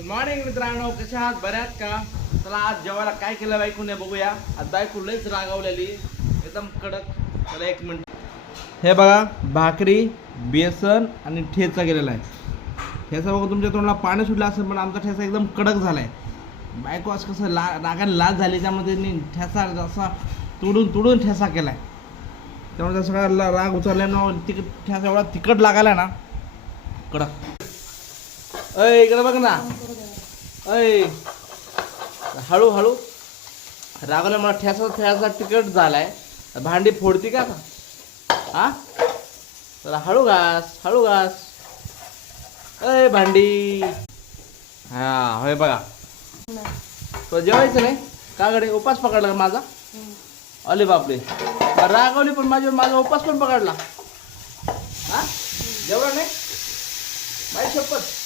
Good morning मित्रांनो, कशा आहात? बऱ्यात का? चला आज जेवायला काय केलं बायकूने बघूया. आज बायकू लयच रागावलेली एकदम कडक. चला एक मिनिट. हे बघा भाकरी, बेसन आणि ठेचा गेलेला आहे. ठेचा बघा तुमच्या तोंडाला पाणी सुटलं असेल, पण आमचा ठेचा एकदम कडक झालाय. बायको आज कसं रागाने लाज झाली, त्यामध्ये ठेचा असा तुडून ठेचा केलाय. त्यामुळे त्या सगळा राग उचलल्यानं ठेचा एवढा तिखट लागायला ना कडक. अय इकडे बघ ना. अय हळू रागावल्या मला ठ्यासा तिकट झालाय. भांडी फोडती का हा? जरा हळू घास. अय भांडी. हा होय बघा. तो जेवायचं नाही का गडे? उपास पकडला का माझा? अरे बापरे, रागावली पण माझा उपास पण पकडला. हा जेवढा नाही माझी शपथ.